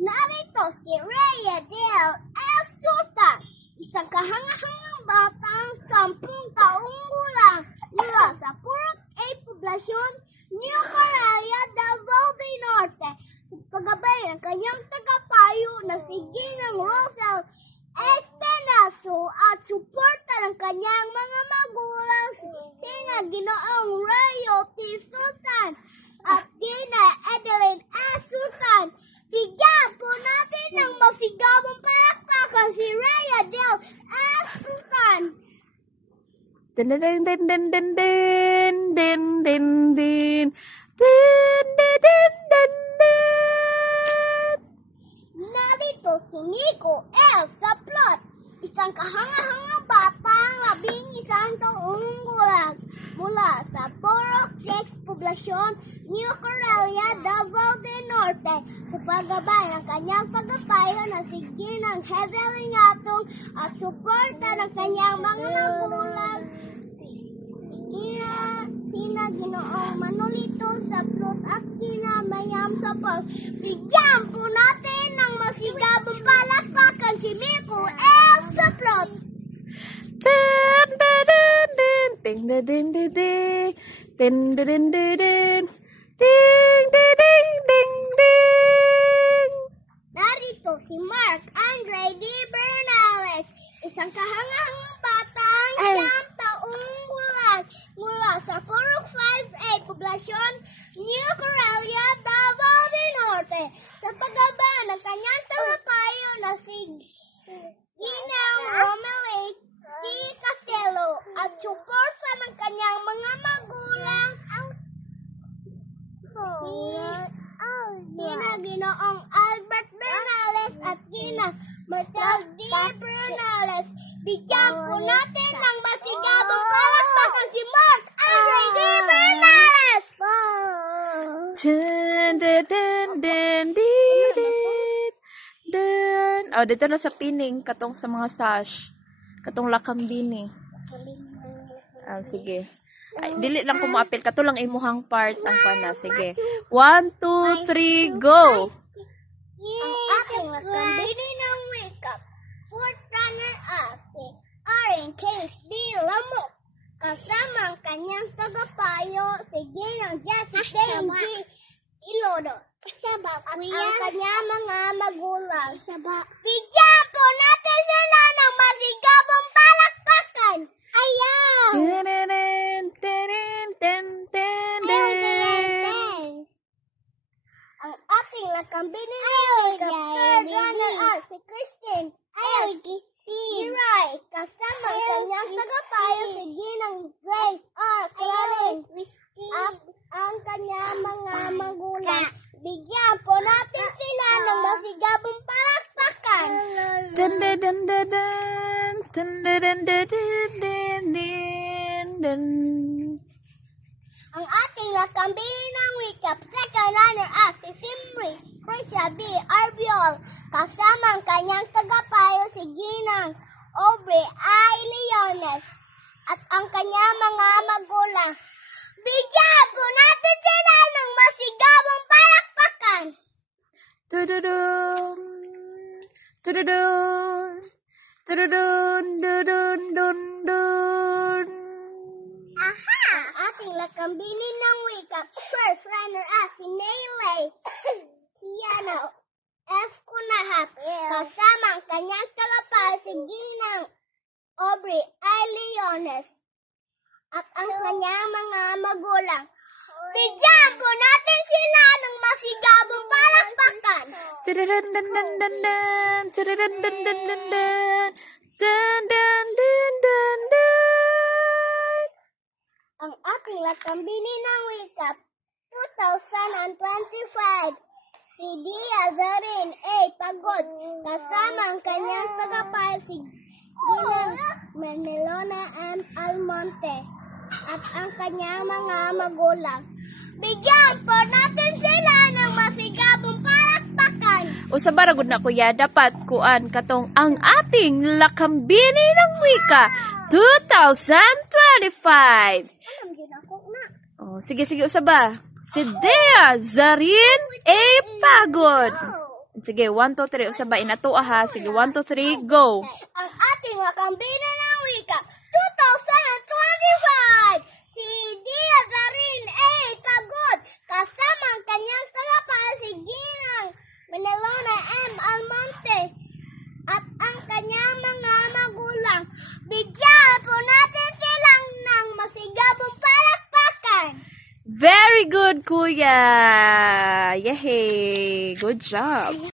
Narito si Rhea del El Sultan, isang kahangahangang batang 10 taong gulang mula sa Purok A poblasyon, New Coralia del Valle Norte, sa paggabay ng kanyang tagapayo na si Ginang Rosel Espinazo at suporta ng kanyang mga magulang sina Ginoong Rayo T. Sultan at Gina Edeline S. Sultan. Bigyan po natin ng masigabong palakpakan si Rhea del S. Sultan. Din din din din din din din din din din din din din. Narito si Nico L. Saplot, isang kahangahangang batang 11 taong gulang mula sa Purok 6 poblasyon, New Coralia del Valle Norte, sa paggabay ng kanyang tagapayo na si Ginang Heavenly Yatong at suporta ng kanyang mga magulang sina Ginoong Manolito Saplot at Gina Mayam Saplot. Bigyan po natin ng masigabong palakpakan si Nico L. Saplot. Din din din din din din din din din din ding ding ding ding ding. Narito si Mark Andre D. Bernales, isang kahangahangang batang 9 taong gulang mula sa Purok 5A poblasyon, New Coralia del Valle Norte, sa paggaba ng kanyang tagapayo na si Ginang Romelie C. Castelo at suporta ng kanyang mga magulang Gina Ginoong Albert Bernales at Gina Martel D. Bernales. Bigyan po natin ng masigabong palakpakan si Mark Andre D. Bernales. Dun dun dun dun dun dun. Oh, dito na sa pining katong sa mga sash. Katong lakambini. Ah, sige. Ay, dili lang ko mo-appeal. Kato lang imuhang part ang pana. Sige. 1, 2, 3, go! Ang aking nakambini ng makeup. Fourth runner-up si Aaron Case D. Lamok. Kasama ang kanyang tagapayo si Ginang Jessie Dane G. Ilodo. At ang kanyang mga magulang. Bigyan po natin sila ng masigabong palakpakan. Ayaw! Dun dun dun dun dun dun. Ang ating nakambini ng makeup. Third runner-up si Christine S. Giray. Kasama ang kanyang tagapayo si Ginang Grace R. Clarence. At ang kanyang mga magulang. Bigyan po natin sila ng masigabong palakpakan. Dun dun dun dun dun. Dun dun dun dun dun dun dun dun. Ang ating nakambini ng recap, second runner-up si Simri Priscia B. Arbiol. Kasama ang kanyang tagapayo si Ginang Aubrey I. Leones at ang kanyang mga magulang. Bigyan po natin sila ng masigabong palakpakan. Tududun. Tududun. Tududun. Dudun. Dun. Dun. Aha! Ang ating lakambini ng recap, first runner-up si Naylay Kiano F. Kunahap. Kasama ang kanyang tagapayo si Ginang Aubrey I. Leones at ang kanyang mga magulang. Bigyan po natin sila ng masigabong palakpakan. Tududun. Dun. Dun. Dun. Dun. Tududun. Dun. Dun. Dun. Dun. Dun. Dun. Dun. Dun. Dun. Ang ating lakambini ng recap, 2025, si Dia Zarin A. Pagod, kasama ang kanyang tagapayo si Ginang Manelona M. Almonte at ang kanyang mga magulang. Bigyan po natin sila ng masigabong palakpakan. O sa baragod na kuya, dapat kuan katong ang ating lakambini ng wika 2025. Anong ginako na? Oh, sige, usaba. Si Dea Zarin A. Pagod. Sige, 1, 2, 3. Usabay na to ha. Sige, 1, 2, 3, go. Ang ating lakambina ng wika 2025. Si Dia Darin A. Tagod kasama ang kanyang tagapasiginang Manilona M. Almonte at ang kanyang mga magulang. Bigyan po natin silang ng masigabong palakpakan. Very good, kuya. Yay! Good job.